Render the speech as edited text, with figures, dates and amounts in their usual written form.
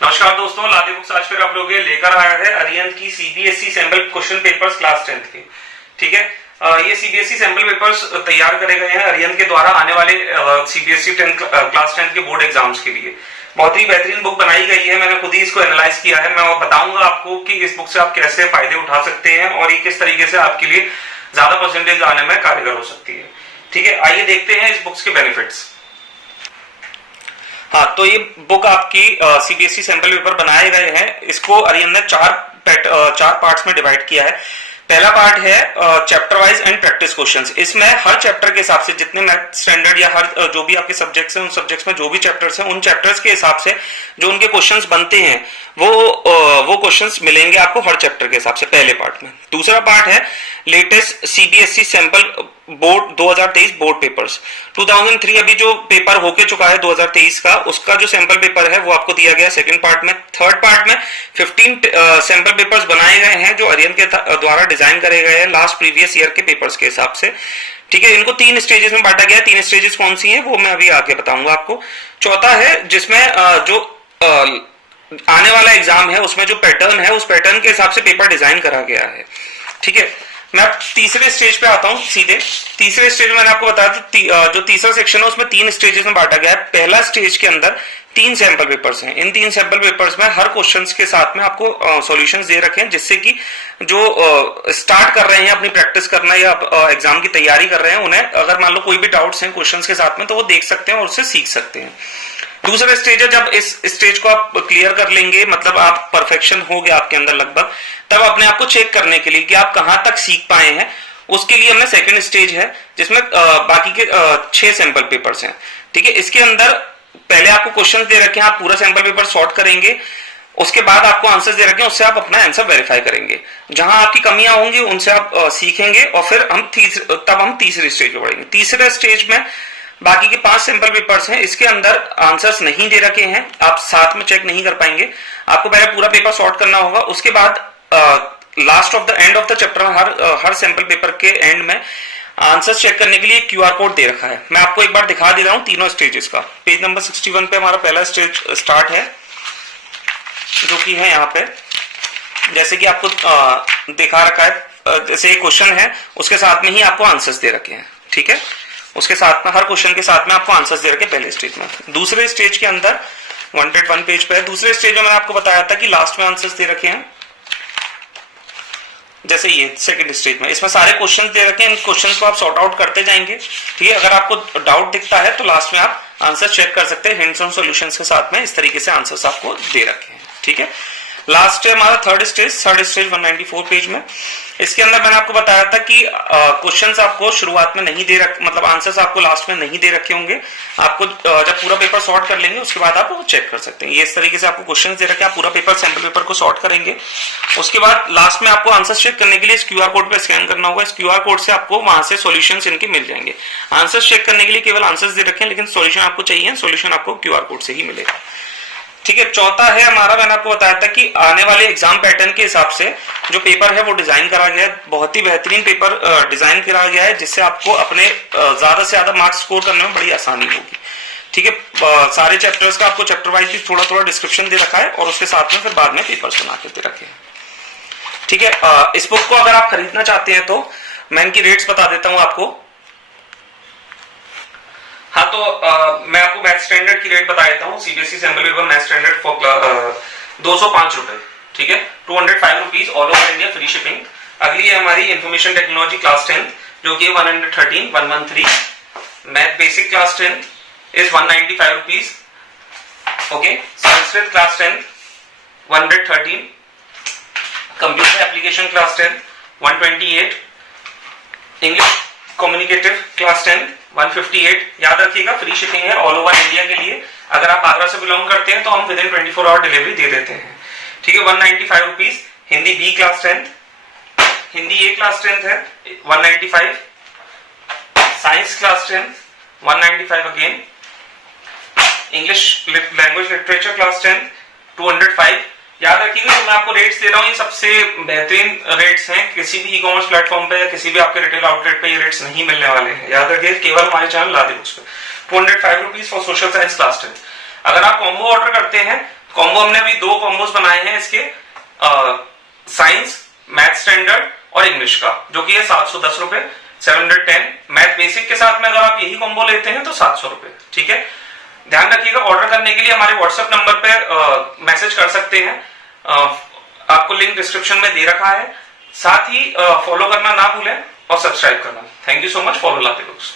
नमस्कार दोस्तों, लादी बुक्स आज फिर आप लोग लेकर आया है अरिहंत की CBSE sample question papers class 10th के। ठीक है, ये सीबीएसई सैंपल पेपर्स तैयार करे गए हैं अरिहंत के द्वारा आने वाले सीबीएसई क्लास 10th के बोर्ड एग्जाम्स के लिए। बहुत ही बेहतरीन बुक बनाई गई है, मैंने खुद ही इसको एनालाइज किया है। मैं बताऊंगा आपको कि इस बुक से आप कैसे फायदे उठा सकते हैं और ये किस तरीके से आपके लिए ज्यादा परसेंटेज लाने में कारगर हो सकती है। ठीक है, आइए देखते हैं इस बुक्स के बेनिफिट्स। हाँ, तो ये बुक आपकी सीबीएसई सैंपल पेपर बनाए गए हैं। इसको अरिहंत ने चार पार्ट्स में डिवाइड किया है। पहला पार्ट है chapter wise and practice questions. इसमें हर चैप्टर के हिसाब से जितने मैथ स्टैंडर्ड या हर जो भी आपके सब्जेक्ट्स हैं उन सब्जेक्ट्स में जो भी चैप्टर्स हैं उन चैप्टर्स के हिसाब से जो उनके क्वेश्चंस बनते हैं वो क्वेश्चंस मिलेंगे आपको हर चैप्टर के हिसाब से पहले पार्ट में। दूसरा पार्ट है latest CBSE sample board 2023 board papers. 2003 अभी जो पेपर होके चुका है 2023 का, उसका जो सैंपल पेपर है वो आपको दिया गया सेकंड पार्ट में। थर्ड पार्ट में 15 सैंपल पेपर्स बनाए गए हैं जो अरिहंत के द्वारा डिजाइन करे गए हैं लास्ट प्रीवियस ईयर के पेपर्स के हिसाब से। ठीक है, इनको 3 स्टेजेस में बांटा गया है। 3 स्टेजेस कौन सी हैं वो मैं अभी आगे बताऊंगा आपको। चौथा है जिसमें जो आने वाला एग्जाम है उसमें जो पैटर्न है उस पैटर्न के हिसाब से पेपर डिजाइन करा गया है। ठीक है, मैं तीसरे स्टेज पे आता हूं सीधे। तीसरे स्टेज में मैंने आपको बताया जो तीसरा सेक्शन है उसमें 3 स्टेजेस में बांटा गया है। पहला स्टेज के अंदर 3 सैंपल पेपर्स हैं। इन 3 सैंपल पेपर्स में हर क्वेश्चंस के साथ में आपको सॉल्यूशंस दे रखे हैं, जिससे कि जो स्टार्ट कर रहे हैं अपनी प्रैक्टिस करना या एग्जाम की तैयारी कर रहे हैं उन्हें अगर मान लो कोई भी डाउट्स हैं क्वेश्चंस के साथ में तो वो देख सकते हैं और उससे सीख सकते हैं। दूसरा स्टेज है जब इस स्टेज को आप क्लियर कर लेंगे, मतलब आप परफेक्शन हो गया आपके अंदर लगभग, तब अपने आप को चेक करने के लिए कि आप कहां तक सीख पाए हैं उसके लिए हमने सेकंड स्टेज है जिसमें बाकी के 6 सैंपल पेपर्स हैं। ठीक है, इसके अंदर पहले आपको क्वेश्चन दे रखे हैं, आप पूरा सैंपल पेपर सॉर्ट करेंगे, उसके बाद आपको आंसर दे रखे हैं, उससे आप अपना आंसर वेरीफाई करेंगे। जहां आपकी कमियां होंगी उनसे आप सीखेंगे और फिर हम तीसरी स्टेज पे बढ़ेंगे। तीसरे स्टेज में बाकी के 5 सैंपल पेपर्स हैं, इसके अंदर आंसर्स नहीं दे रखे हैं, आप साथ में चेक नहीं कर पाएंगे। आपको पहले पूरा पेपर सॉर्ट करना होगा, उसके बाद last of the end of the chapter her sample paper के एंड में आंसर चेक करने के लिए क्यूआर कोड दे रखा है। मैं आपको एक बार दिखा दे रहा हूं तीनों स्टेजेस का। पेज नंबर 61 पे हमारा पहला स्टेज स्टार्ट है जो कि है यहाँ पे, जैसे कि आपको दिखा रखा है, जैसे एक क्वेश्चन है उसके साथ में ही आपको आंसर्स दे रखे हैं। ठीक है, उसके साथ में हर क्वेश्चन के साथ में आपको आंसर्स दे रखे पहले स्टेज में। दूसरे स्टेज के अंदर 101 पेज पे है। दूसरे स्टेज में मैंने आपको बताया था कि लास्ट में आंसर्स दे रखे हैं, जैसे ये सेकंड स्टेज में इसमें सारे क्वेश्चन दे रखे हैं। इन क्वेश्चन को आप सॉर्ट आउट करते जाएंगे। ठीक है, अगर आपको डाउट दिखता है तो लास्ट में आप आंसर चेक कर सकते हैं हिंट्स ऑन सॉल्यूशंस के साथ में। इस तरीके से आंसर्स आपको दे रखे हैं। ठीक है, लास्ट है हमारा थर्ड स्टेज 194 पेज में। इसके अंदर मैंने आपको बताया था कि क्वेश्चंस आपको शुरुआत में नहीं दे रखे, मतलब आंसर्स आपको लास्ट में नहीं दे रखे होंगे। आपको जब पूरा पेपर सॉर्ट कर लेंगे उसके बाद आप चेक कर सकते हैं। ये इस तरीके से आपको क्वेश्चंस दे रखे, आप पूरा पेपर सैंपल पेपर को सॉर्ट करेंगे, उसके बाद लास्ट में आपको आंसर चेक करने के लिए इस क्यूआर कोड पे स्कैन करना होगा। इस क्यूआर कोड से आपको वहां से सॉल्यूशंस इनके मिल जाएंगे। आंसर चेक करने के लिए केवल आंसर्स दे रखे हैं, लेकिन सॉल्यूशन आपको चाहिए, सॉल्यूशन आपको क्यूआर कोड से ही मिलेगा। ठीक है, चौथा है हमारा, मैंने आपको बताया था कि आने वाले एग्जाम पैटर्न के हिसाब से जो पेपर है वो डिजाइन करा गया है। बहुत ही बेहतरीन पेपर डिजाइन करा गया है, जिससे आपको अपने ज्यादा से ज्यादा मार्क्स स्कोर करने में बड़ी आसानी होगी। ठीक है, सारे चैप्टर्स का आपको चैप्टर वाइज भी थोड़ा थोड़ा डिस्क्रिप्शन दे रखा है और उसके साथ में फिर बाद में पेपर्स बना के दे रखे हैं। ठीक है, इस बुक को अगर आप खरीदना चाहते हैं तो मैं इनकी रेट्स बता देता हूं आपको। हाँ, तो मैं आपको मैथ स्टैंडर्ड की रेट बता देता हूँ। CBSE sample paper math standard for 205 रुपए। ठीक है, 205 rupees all over India, free shipping. अगली है हमारी इंफॉर्मेशन टेक्नोलॉजी क्लास 10 जो कि 113 math basic class 10 is 195 rupees. Okay, Sanskrit class 10 113, computer application class 10 128, English communicative class 10 158। याद रखिएगा फ्री शिपिंग है ऑल ओवर इंडिया के लिए। अगर आप आगरा से बिलोंग करते हैं तो हम विद इन 24 आवर डिलीवरी दे देते हैं। ठीक है, 195 rupees. Hindi B class 10, Hindi A class 10 है 195, science class 10 195 again, English language literature class 10 205, याद रखिएगा जो मैं आपको रेट्स दे रहा हूँ ये सबसे बेहतरीन रेट्स हैं, किसी भी ई कॉमर्स प्लेटफॉर्म पे या किसी भी आपके रिटेल आउटलेट पे ये रेट्स नहीं मिलने वाले हैं। याद रखिए केवल हमारे चैनल लादी बुक्स पे 405 rupees for social science class 10। अगर आप कॉम्बो ऑर्डर करते हैं, कॉम्बो हमने अभी 2 कॉम्बोज बनाए हैं इसके, साइंस, मैथ स्टैंडर्ड और इंग्लिश का, जो कि है 710 रुपए, 710। मैथ बेसिक के साथ में अगर आप यही कॉम्बो लेते हैं तो 700 रुपए। ठीक है, ध्यान रखिएगा ऑर्डर करने के लिए हमारे व्हाट्सएप नंबर पे मैसेज कर सकते हैं, आपको लिंक डिस्क्रिप्शन में दे रखा है। साथ ही फॉलो करना ना भूलें और सब्सक्राइब करना। Thank you so much, follow latte books.